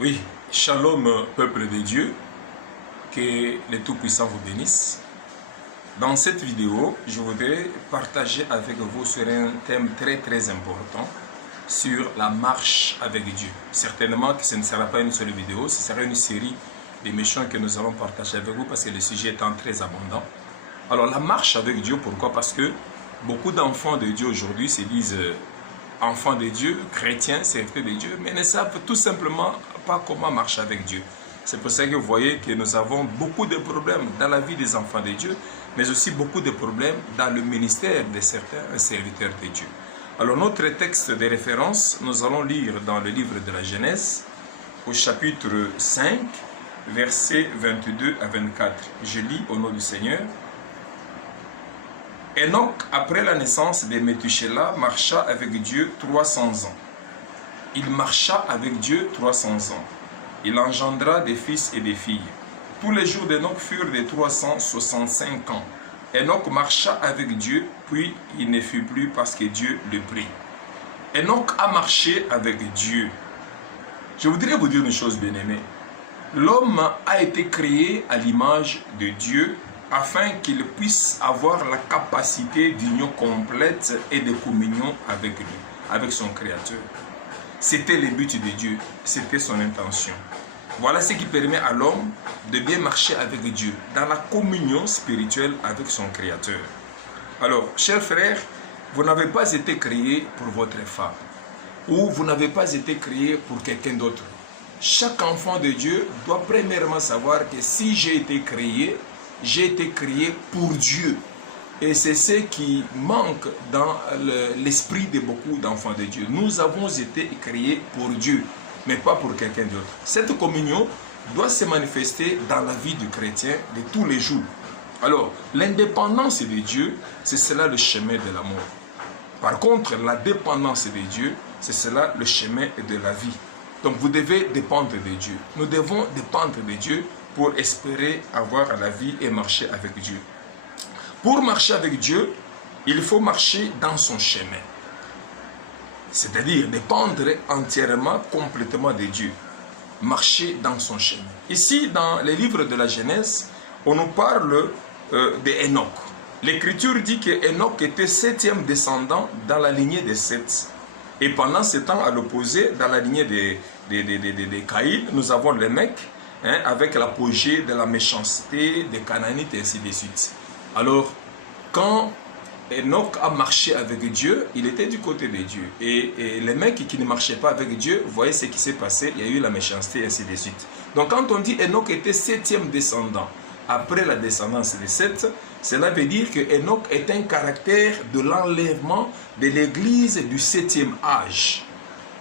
Oui, shalom peuple de Dieu, que le Tout-Puissant vous bénisse. Dans cette vidéo, je voudrais partager avec vous sur un thème très important sur la marche avec Dieu. Certainement que ce ne sera pas une seule vidéo, ce sera une série d'émissions que nous allons partager avec vous parce que le sujet étant très abondant. Alors la marche avec Dieu, pourquoi? Parce que beaucoup d'enfants de Dieu aujourd'hui se disent enfants de Dieu, chrétiens, serviteurs de Dieu, mais ne savent tout simplement pas comment marcher avec Dieu. C'est pour ça que vous voyez que nous avons beaucoup de problèmes dans la vie des enfants de Dieu, mais aussi beaucoup de problèmes dans le ministère de certains serviteurs de Dieu. Alors notre texte de référence, nous allons lire dans le livre de la Genèse, au chapitre 5, versets 22 à 24. Je lis au nom du Seigneur. Enoch, après la naissance de Méthusélah, marcha avec Dieu 300 ans. Il marcha avec Dieu 300 ans. Il engendra des fils et des filles. Tous les jours d'Enoch furent de 365 ans. Enoch marcha avec Dieu, puis il ne fut plus parce que Dieu le prit. Enoch a marché avec Dieu. Je voudrais vous dire une chose, bien-aimés. L'homme a été créé à l'image de Dieu afin qu'il puisse avoir la capacité d'union complète et de communion avec lui, avec son Créateur. C'était le but de Dieu, c'était son intention. Voilà ce qui permet à l'homme de bien marcher avec Dieu, dans la communion spirituelle avec son Créateur. Alors, chers frères, vous n'avez pas été créé pour votre femme, ou vous n'avez pas été créé pour quelqu'un d'autre. Chaque enfant de Dieu doit premièrement savoir que si j'ai été créé pour Dieu. Et c'est ce qui manque dans l'esprit de beaucoup d'enfants de Dieu. Nous avons été créés pour Dieu, mais pas pour quelqu'un d'autre. Cette communion doit se manifester dans la vie du chrétien de tous les jours. Alors, l'indépendance de Dieu, c'est cela le chemin de l'amour. Par contre, la dépendance de Dieu, c'est cela le chemin de la vie. Donc, vous devez dépendre de Dieu. Nous devons dépendre de Dieu pour espérer avoir la vie et marcher avec Dieu. Pour marcher avec Dieu, il faut marcher dans son chemin. C'est-à-dire dépendre entièrement, complètement de Dieu. Marcher dans son chemin. Ici, dans les livres de la Genèse, on nous parle d'Enoch. L'Écriture dit qu'Enoch était 7e descendant dans la lignée des Seth. Et pendant ce temps, à l'opposé, dans la lignée de Caïn, nous avons les mecs, avec l'apogée de la méchanceté des Canaanites et ainsi de suite. Alors, quand Enoch a marché avec Dieu, il était du côté de Dieu. Et les mecs qui ne marchaient pas avec Dieu, vous voyez ce qui s'est passé, il y a eu la méchanceté et ainsi de suite. Donc quand on dit Enoch était 7e descendant, après la descendance de Seth, cela veut dire que Enoch est un caractère de l'enlèvement de l'église du 7e âge.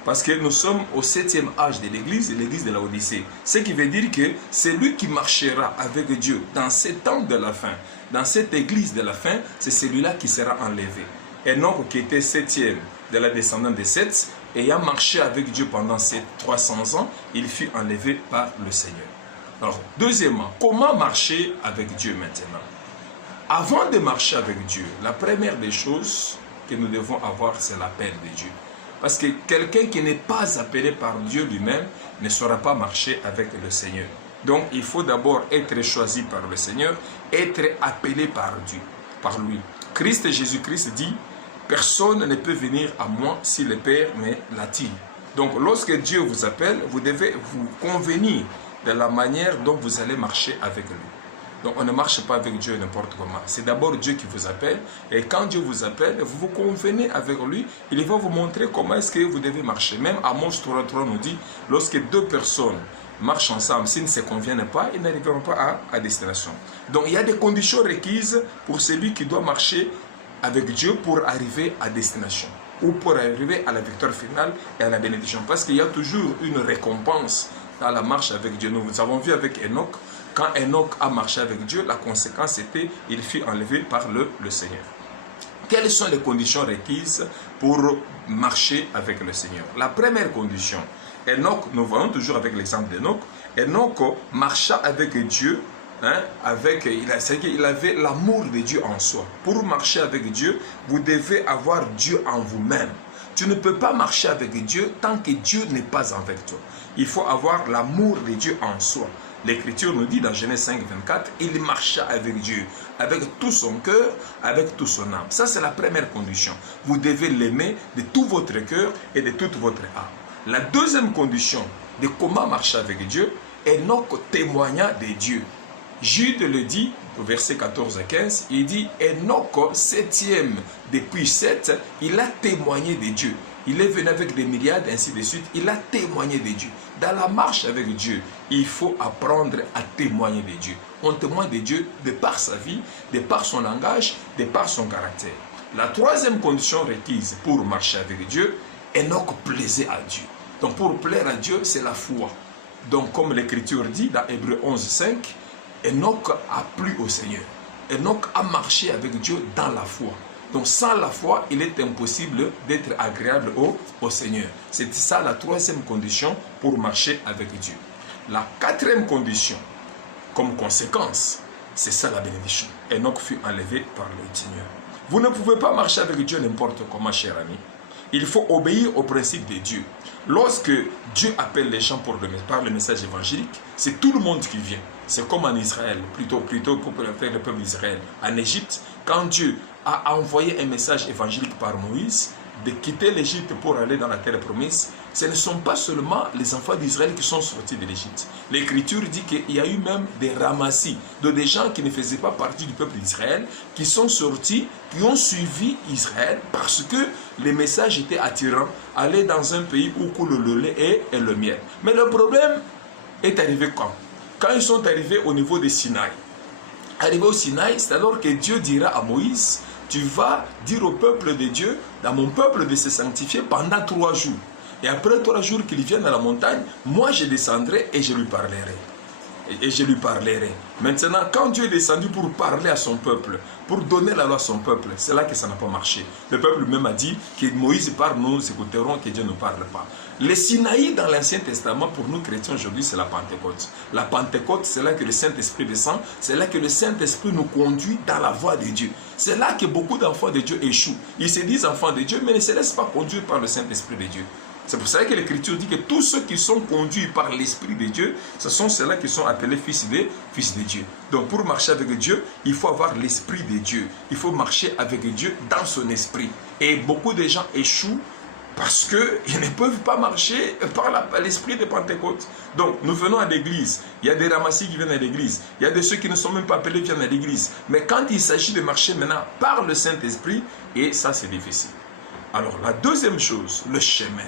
Parce que nous sommes au 7e âge de l'église de la Odyssée. Ce qui veut dire que c'est lui qui marchera avec Dieu dans ces temps de la fin. Dans cette église de la fin, c'est celui-là qui sera enlevé. Enoch qui était 7e de la descendance de Seth, ayant marché avec Dieu pendant ces 300 ans, il fut enlevé par le Seigneur. Alors, deuxièmement, comment marcher avec Dieu maintenant? Avant de marcher avec Dieu, la première des choses que nous devons avoir, c'est l'appel de Dieu. Parce que quelqu'un qui n'est pas appelé par Dieu lui-même ne saura pas marcher avec le Seigneur. Donc il faut d'abord être choisi par le Seigneur, être appelé par Dieu, par lui. Christ Jésus-Christ dit, personne ne peut venir à moi si le Père me l'attire. Donc lorsque Dieu vous appelle, vous devez vous convenir de la manière dont vous allez marcher avec lui. Donc on ne marche pas avec Dieu n'importe comment. C'est d'abord Dieu qui vous appelle. Et quand Dieu vous appelle, vous vous convenez avec lui. Il va vous montrer comment est-ce que vous devez marcher. Même Amos 3.3 nous dit, lorsque deux personnes marchent ensemble, s'ils ne se conviennent pas, ils n'arriveront pas à destination. Donc il y a des conditions requises pour celui qui doit marcher avec Dieu pour arriver à destination. Ou pour arriver à la victoire finale et à la bénédiction. Parce qu'il y a toujours une récompense dans la marche avec Dieu. Nous avons vu avec Enoch. Quand Enoch a marché avec Dieu, la conséquence était qu'il fut enlevé par le Seigneur. Quelles sont les conditions requises pour marcher avec le Seigneur? La première condition, Enoch, nous voyons toujours avec l'exemple d'Enoch, Enoch marcha avec Dieu, il avait l'amour de Dieu en soi. Pour marcher avec Dieu, vous devez avoir Dieu en vous-même. Tu ne peux pas marcher avec Dieu tant que Dieu n'est pas avec toi. Il faut avoir l'amour de Dieu en soi. L'Écriture nous dit dans Genèse 5, 24, il marcha avec Dieu, avec tout son cœur, avec toute son âme. Ça, c'est la première condition. Vous devez l'aimer de tout votre cœur et de toute votre âme. La deuxième condition de comment marcher avec Dieu, Enoch témoigna de Dieu. Jude le dit au verset 14 à 15, il dit Enoch, septième depuis 7, il a témoigné de Dieu. Il est venu avec des myriades, ainsi de suite. Il a témoigné de Dieu. Dans la marche avec Dieu, il faut apprendre à témoigner de Dieu. On témoigne de Dieu de par sa vie, de par son langage, de par son caractère. La troisième condition requise pour marcher avec Dieu, Enoch plaisait à Dieu. Donc pour plaire à Dieu, c'est la foi. Donc comme l'Écriture dit dans Hébreux 11, 5, Enoch a plu au Seigneur. Enoch a marché avec Dieu dans la foi. Donc sans la foi, il est impossible d'être agréable au Seigneur. C'est ça la troisième condition pour marcher avec Dieu. La quatrième condition, comme conséquence, c'est ça la bénédiction. Enoch fut enlevé par le Seigneur. Vous ne pouvez pas marcher avec Dieu n'importe comment, cher ami. Il faut obéir au principe de Dieu. Lorsque Dieu appelle les gens par le message évangélique, c'est tout le monde qui vient. C'est comme en Israël, plutôt pour faire le peuple d'Israël. En Égypte, quand Dieu a envoyé un message évangélique par Moïse, de quitter l'Égypte pour aller dans la terre promise, ce ne sont pas seulement les enfants d'Israël qui sont sortis de l'Égypte. L'Écriture dit qu'il y a eu même des ramassis, des gens qui ne faisaient pas partie du peuple d'Israël, qui sont sortis, qui ont suivi Israël parce que les messages étaient attirants, aller dans un pays où coule le lait et le miel. Mais le problème est arrivé quand ils sont arrivés au niveau de Sinaï. Arrivé au Sinaï, c'est alors que Dieu dira à Moïse, tu vas dire au peuple de Dieu, dans mon peuple de se sanctifier pendant 3 jours. Et après 3 jours qu'ils viennent à la montagne, moi je descendrai et je lui parlerai. Et je lui parlerai. Maintenant, quand Dieu est descendu pour parler à son peuple, pour donner la loi à son peuple, c'est là que ça n'a pas marché. Le peuple même a dit que Moïse parle, nous écouterons, que Dieu ne parle pas. Le Sinaï dans l'Ancien Testament, pour nous chrétiens aujourd'hui, c'est la Pentecôte. La Pentecôte, c'est là que le Saint-Esprit descend, c'est là que le Saint-Esprit nous conduit dans la voie de Dieu. C'est là que beaucoup d'enfants de Dieu échouent. Ils se disent enfants de Dieu, mais ne se laissent pas conduire par le Saint-Esprit de Dieu. C'est pour ça que l'Écriture dit que tous ceux qui sont conduits par l'Esprit de Dieu, ce sont ceux-là qui sont appelés fils de Dieu. Donc pour marcher avec Dieu, il faut avoir l'Esprit de Dieu. Il faut marcher avec Dieu dans son esprit. Et beaucoup de gens échouent parce qu'ils ne peuvent pas marcher par l'esprit de Pentecôte. Donc nous venons à l'église, il y a des ramassis qui viennent à l'église, il y a de ceux qui ne sont même pas appelés qui viennent à l'église. Mais quand il s'agit de marcher maintenant par le Saint-Esprit, et ça c'est difficile. Alors la deuxième chose, le chemin.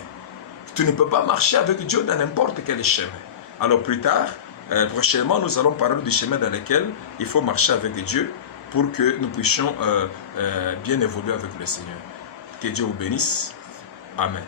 Tu ne peux pas marcher avec Dieu dans n'importe quel chemin. Alors plus tard, prochainement, nous allons parler du chemin dans lequel il faut marcher avec Dieu pour que nous puissions bien évoluer avec le Seigneur. Que Dieu vous bénisse. Amen.